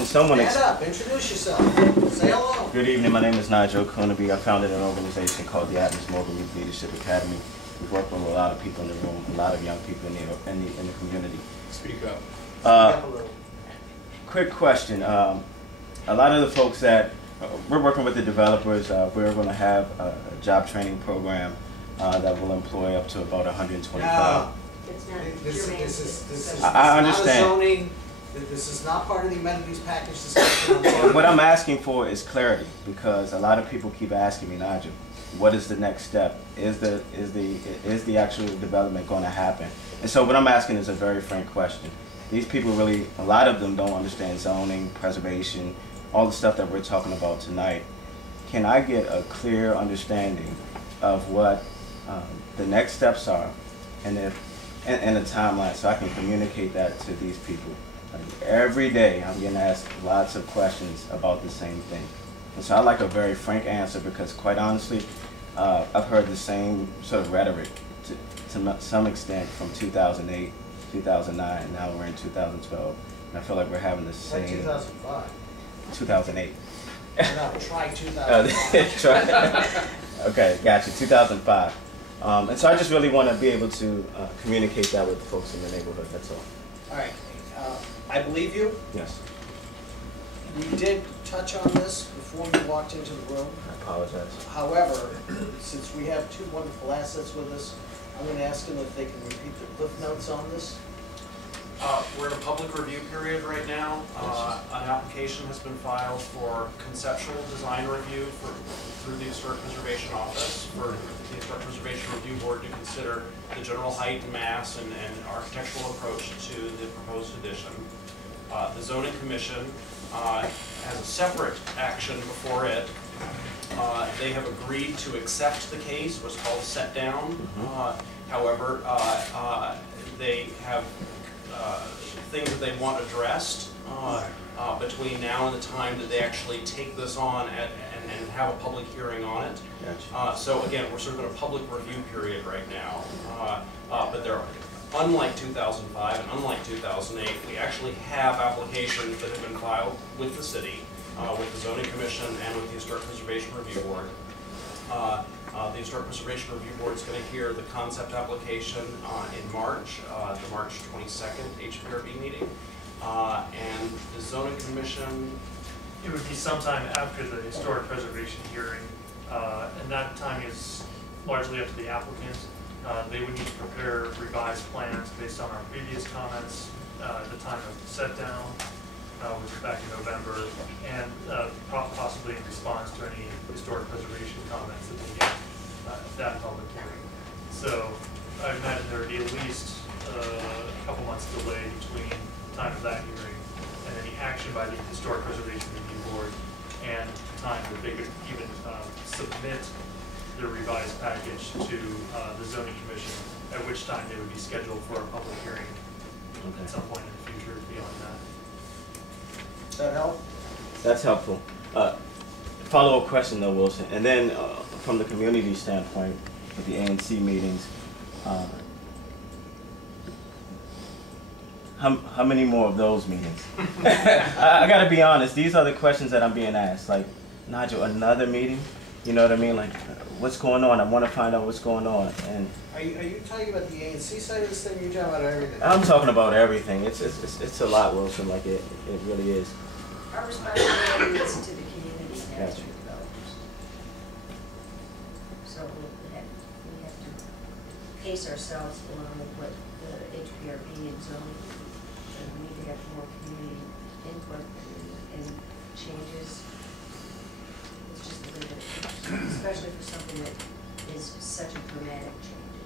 can someone Stand up, introduce yourself, say hello. Good evening, my name is Nigel Konaby. I founded an organization called the AdMo Youth Leadership Academy. We've worked with a lot of people in the room, a lot of young people in the community. Speak up. Speak up a little. Quick question. A lot of the folks that, we're working with the developers, we're going to have a job training program that will employ up to about 125. No. It's not This is I understand. not a zoning, this is not part of the amenities package discussion. What I'm asking for is clarity, because a lot of people keep asking me, Nigel, what is the next step? Is the actual development going to happen? And so what I'm asking is a very frank question. These people really, a lot of them don't understand zoning, preservation, all the stuff that we're talking about tonight. Can I get a clear understanding of what the next steps are, and a timeline, so I can communicate that to these people? Like, every day I'm getting asked lots of questions about the same thing. And so I like a very frank answer, because quite honestly, I've heard the same sort of rhetoric to some extent from 2008, 2009, and now we're in 2012. And I feel like we're having the same... 2005. 2008. No, try 2005. Okay, gotcha, 2005. And so I just really want to be able to communicate that with the folks in the neighborhood, that's all. All right, I believe you. Yes. We did touch on this before you walked into the room. I apologize. However, since we have two wonderful assets with us, I'm going to ask them if they can repeat the cliff notes on this. We're in a public review period right now. An application has been filed for conceptual design review through the Historic Preservation Office for the Historic Preservation Review Board to consider the general height and mass and architectural approach to the proposed addition. The Zoning Commission has a separate action before it. They have agreed to accept the case, what's called a set down. However, they have things that they want addressed between now and the time that they actually take this on and have a public hearing on it. Gotcha. So again, we're sort of in a public review period right now. But there are, unlike 2005 and unlike 2008, we actually have applications that have been filed with the city, with the Zoning Commission, and with the Historic Preservation Review Board. The Historic Preservation Review Board is going to hear the concept application in March, the March 22nd HPRB meeting. And the Zoning Commission... It would be sometime after the Historic Preservation hearing, and that time is largely up to the applicant. They would need to prepare revised plans based on our previous comments at the time of set down, which was back in November, and possibly in response to any historic preservation comments that they get at that public hearing. So I imagine there would be at least a couple months delay between the time of that hearing and any action by the Historic Preservation Review Board and the time that they could even submit their revised package to the Zoning Commission, at which time they would be scheduled for a public hearing at some point in the future beyond that. Does that help? That's helpful. Follow-up question though, Wilson. And then from the community standpoint, with the ANC meetings, how many more of those meetings? I gotta be honest, these are the questions that I'm being asked. Like, Nigel, another meeting? You know what I mean? Like, what's going on? I want to find out what's going on. And are you talking about the ANC side of this thing, or are you talking about everything? I'm talking about everything. It's a lot, Wilson. Like, it really is. Our responsibility is to the community and Gotcha. to the developers. So we have to pace ourselves along with what the HPRB and zoning, and we need to have more community input and changes. It's just the way that it is, especially for something that is such a dramatic change.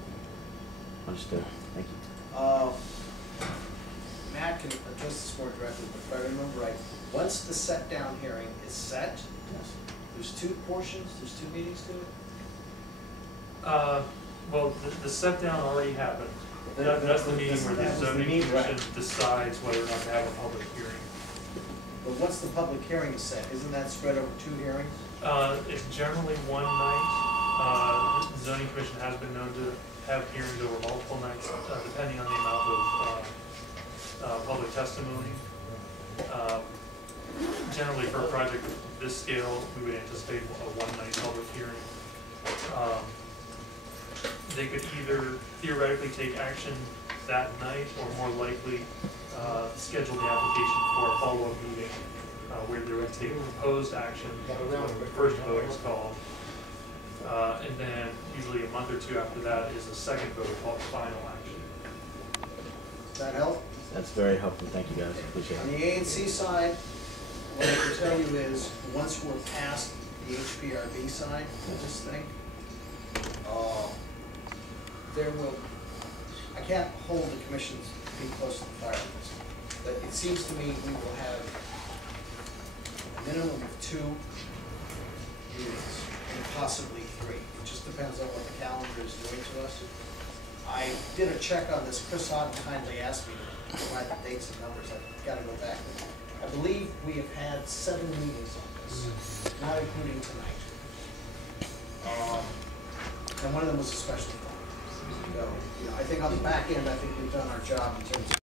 Understood. Thank you. Matt can address this more directly, but if I remember right, once the set down hearing is set, Yes. there's two portions, there's two meetings to it? Well, the set down already happened. That's the meeting where the Zoning Commission decides whether or not to have a public hearing. But once the public hearing is set, isn't that spread over two hearings? It's generally one night. The Zoning Commission has been known to have hearings over multiple nights, depending on the amount of public testimony. generally for a project of this scale, we would anticipate a one-night public hearing. They could either theoretically take action that night, or more likely schedule the application for a follow-up meeting where they would take proposed action when the first vote is called. And then usually a month or two after that is a second vote called final action. Does that help? That's very helpful. Thank you, guys. Appreciate On it. the ANC side, what I can tell you is, once we're past the HPRB side of this thing, there will, I can't hold the commission's feet close to the fire on this, but it seems to me we will have a minimum of 2 meetings, and possibly 3. It just depends on what the calendar is doing to us. I did a check on this. Chris Hodden kindly asked me to provide the dates and numbers. I've got to go back. I believe we have had 7 meetings on this, not including tonight. And one of them was a special call. So, you know, I think on the back end, I think we've done our job in terms of